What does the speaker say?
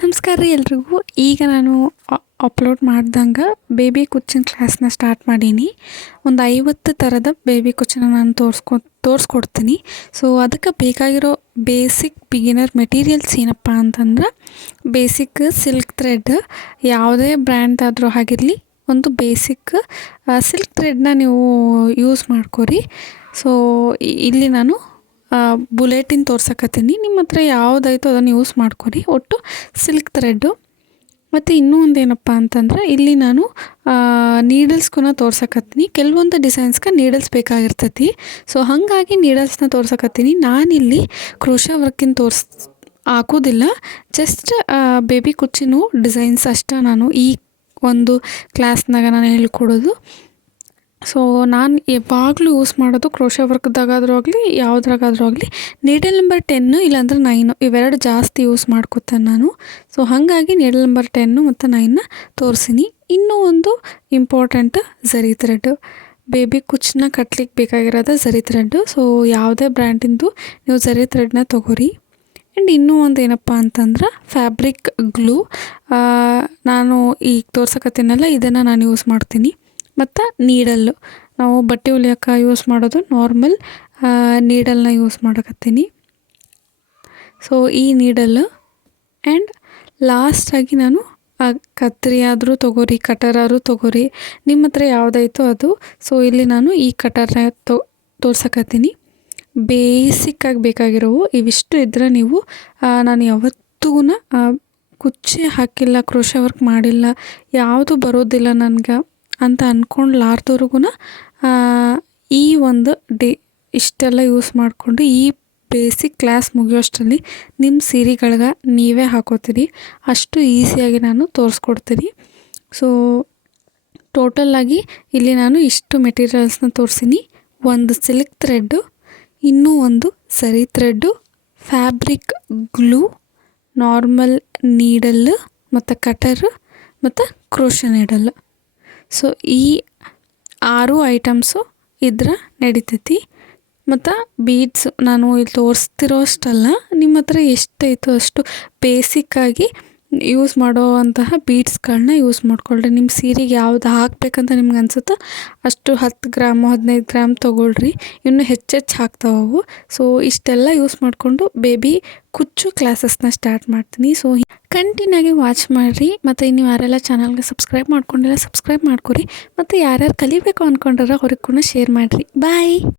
ನಮಸ್ಕಾರ ರೀ ಎಲ್ರಿಗೂ. ಈಗ ನಾನು ಅಪ್ಲೋಡ್ ಮಾಡ್ದಂಗೆ ಬೇಬಿ ಕುಚ್ಚಿನ ಕ್ಲಾಸ್ನ ಸ್ಟಾರ್ಟ್ ಮಾಡೀನಿ. ಒಂದು ಐವತ್ತು ಥರದ ಬೇಬಿ ಕುಚ್ಚನ್ನ ನಾನು ತೋರಿಸ್ಕೊ ತೋರಿಸ್ಕೊಡ್ತೀನಿ. ಸೊ ಅದಕ್ಕೆ ಬೇಕಾಗಿರೋ ಬೇಸಿಕ್ ಬಿಗಿನರ್ ಮೆಟೀರಿಯಲ್ಸ್ ಏನಪ್ಪ ಅಂತಂದ್ರೆ ಬೇಸಿಕ್ ಸಿಲ್ಕ್ ಥ್ರೆಡ್ ಯಾವುದೇ ಬ್ರ್ಯಾಂಡ್ ಆಗಿರಲಿ ಒಂದು ಬೇಸಿಕ್ ಸಿಲ್ಕ್ ಥ್ರೆಡ್ನ ನೀವು ಯೂಸ್ ಮಾಡ್ಕೊರಿ. ಸೊ ಇಲ್ಲಿ ನಾನು ಬುಲೆಟಿನ್ ತೋರ್ಸಕತ್ತೀನಿ. ನಿಮ್ಮ ಹತ್ರ ಯಾವುದಾಯ್ತು ಅದನ್ನು ಯೂಸ್ ಮಾಡ್ಕೊಡಿ. ಒಟ್ಟು ಸಿಲ್ಕ್ ಥ್ರೆಡ್ಡು ಮತ್ತು ಇನ್ನೂ ಒಂದು ಏನಪ್ಪ ಅಂತಂದ್ರೆ, ಇಲ್ಲಿ ನಾನು ನೀಡಲ್ಸ್ಗೂ ತೋರ್ಸಕತ್ತೀನಿ. ಕೆಲವೊಂದು ಡಿಸೈನ್ಸ್ಗೆ ನೀಡಲ್ಸ್ ಬೇಕಾಗಿರ್ತೈತಿ. ಸೊ ಹಾಗಾಗಿ ನೀಡಲ್ಸ್ನ ತೋರ್ಸಕತ್ತೀನಿ. ನಾನಿಲ್ಲಿ ಕ್ರೋಶ ವರ್ಕಿನ ತೋರ್ಸ್, ಹಾಕೋದಿಲ್ಲ. ಜಸ್ಟ್ ಬೇಬಿ ಕುಚ್ಚಿನೂ ಡಿಸೈನ್ಸ್ ಅಷ್ಟೇ ನಾನು ಈ ಒಂದು ಕ್ಲಾಸ್ನಾಗ ನಾನು ಹೇಳ್ಕೊಡೋದು. ಸೊ ನಾನು ಯಾವಾಗಲೂ ಯೂಸ್ ಮಾಡೋದು ಕ್ರೋಶ ವರ್ಕ್ದಾಗಾದ್ರೂ ಆಗಲಿ, ಯಾವುದ್ರಾಗಾದ್ರೂ ಆಗಲಿ ನೀಡಲ್ ನಂಬರ್ ಟೆನ್ನು ಇಲ್ಲಾಂದ್ರೆ ನೈನು ಇವೆರಡು ಜಾಸ್ತಿ ಯೂಸ್ ಮಾಡ್ಕೊತೇನೆ ನಾನು. ಸೊ ಹಾಗಾಗಿ ನೀಡಲ್ ನಂಬರ್ ಟೆನ್ನು ಮತ್ತು ನೈನ್ನ ತೋರಿಸಿನಿ. ಇನ್ನೂ ಒಂದು ಇಂಪಾರ್ಟೆಂಟ್ ಝರಿ ಥ್ರೆಡ್ ಬೇಬಿ ಕುಚ್ಚನ್ನ ಕಟ್ಲಿಕ್ಕೆ ಬೇಕಾಗಿರೋದು ಝರಿ ಥ್ರೆಡ್ಡು ಸೊ ಯಾವುದೇ ಬ್ರ್ಯಾಂಡಿಂದು ನೀವು ಝರಿ ಥ್ರೆಡ್ನ ತೊಗೋರಿ. ಆ್ಯಂಡ್ ಇನ್ನೂ ಒಂದು ಏನಪ್ಪ ಅಂತಂದ್ರೆ ಫ್ಯಾಬ್ರಿಕ್ ಗ್ಲೂ ನಾನು ಈಗ ತೋರ್ಸಕತ್ತೀನಲ್ಲ, ಇದನ್ನು ನಾನು ಯೂಸ್ ಮಾಡ್ತೀನಿ. ಮತ್ತು ನೀಡಲ್ಲು. ನಾವು ಬಟ್ಟೆ ಹೊಲಿಯೋಕೆ ಯೂಸ್ ಮಾಡೋದು ನಾರ್ಮಲ್ ನೀಡಲ್ನ ಯೂಸ್ ಮಾಡಕತ್ತೀನಿ. ಸೊ ಈ ನೀಡಲ್ಲು ಆ್ಯಂಡ್ ಲಾಸ್ಟಾಗಿ ನಾನು ಕತ್ತರಿ ಆದರೂ ತೊಗೋರಿ ಆದರೂ ತೊಗೋರಿ, ನಿಮ್ಮ ಹತ್ರ ಯಾವುದಾಯ್ತೋ ಅದು. ಸೊ ಇಲ್ಲಿ ನಾನು ಈ ಕಟರ್ನ ತೋ, ತೋರ್ಸಕತ್ತೀನಿ. ಬೇಸಿಕ್ಕಾಗಿ ಬೇಕಾಗಿರೋವು. ಇವಿಷ್ಟು ಇದ್ದರೆ ನೀವು ನಾನು ಯಾವತ್ತೂ ಕುಚ್ಚೆ ಹಾಕಿಲ್ಲ ಕ್ರೋಶ ವರ್ಕ್ ಮಾಡಿಲ್ಲ, ಯಾವುದು ಬರೋದಿಲ್ಲ ನನಗೆ. ಅಂತ ಅಂದ್ಕೊಂಡ್ಲಾರ್ದವ್ರಿಗೂ ಈ ಒಂದು ಡೇ ಇಷ್ಟೆಲ್ಲ ಯೂಸ್ ಮಾಡಿಕೊಂಡು ಈ ಬೇಸಿಕ್ ಕ್ಲಾಸ್ ಮುಗಿಯೋಷ್ಟರಲ್ಲಿ ನಿಮ್ಮ ಸೀರೆಗಳ್ಗೆ ನೀವೇ ಹಾಕೋತೀರಿ. ಅಷ್ಟು ಈಸಿಯಾಗಿ ನಾನು ತೋರಿಸ್ಕೊಡ್ತೀನಿ. ಸೊ, ಟೋಟಲ್ಲಾಗಿ ಇಲ್ಲಿ ನಾನು ಇಷ್ಟು ಮೆಟೀರಿಯಲ್ಸ್ನ ತೋರಿಸಿನಿ. ಒಂದು ಸಿಲ್ಕ್ ಥ್ರೆಡ್ಡು, ಇನ್ನೂ ಒಂದು ಸರಿ thread, fabric glue, normal needle ಮತ್ತು ಕಟರ್, ಮತ್ತು ಕ್ರೋಶ ನೀಡಲ್ ಸೊ ಈ ಆರು ಐಟಮ್ಸು ಇದ್ರ ನಡಿತೈತಿ. ಮತ್ತು ಬೀಡ್ಸ್ ನಾನು ಇಲ್ಲಿ ತೋರಿಸ್ತಿರೋ ಅಷ್ಟಲ್ಲ ನಿಮ್ಮ ಹತ್ರ ಎಷ್ಟೈತೋ ಅಷ್ಟು ಬೇಸಿಕ್ಕಾಗಿ ಯೂಸ್ ಮಾಡುವಂತಹ ಬೀಡ್ಸ್ಗಳನ್ನ ಯೂಸ್ ಮಾಡ್ಕೊಳ್ರಿ. ನಿಮ್ಮ ಸೀರೆಗೆ ಯಾವ್ದು ಹಾಕ್ಬೇಕಂತ ನಿಮ್ಗೆ ಅನ್ಸುತ್ತೆ ಅಷ್ಟು ಹತ್ತು ಗ್ರಾಮು, ಹದಿನೈದು ಗ್ರಾಮ್ ತೊಗೊಳ್ರಿ. ಇನ್ನೂ ಹೆಚ್ಚೆಚ್ಚು ಹಾಕ್ತಾವು ಸೊ ಇಷ್ಟೆಲ್ಲ ಯೂಸ್ ಮಾಡಿಕೊಂಡು ಬೇಬಿ ಕುಚ್ಚು ಕ್ಲಾಸಸ್ನ ಸ್ಟಾರ್ಟ್ ಮಾಡ್ತೀನಿ. ಸೊ ಕಂಟಿನ್ಯೂ ವಾಚ್ ಮಾಡಿರಿ. ಮತ್ತು ಇನ್ನು ಯಾರೆಲ್ಲ ಚಾನಲ್ಗೆ ಸಬ್ಸ್ಕ್ರೈಬ್ ಮಾಡ್ಕೊಂಡಿಲ್ಲ ಸಬ್ಸ್ಕ್ರೈಬ್ ಮಾಡ್ಕೊರಿ. ಮತ್ತು ಯಾರ್ಯಾರು ಕಲಿಬೇಕು ಅಂದ್ಕೊಂಡ್ರೆ ಅವ್ರಿಗೆ ಕೂಡ ಶೇರ್ ಮಾಡಿರಿ. ಬಾಯ್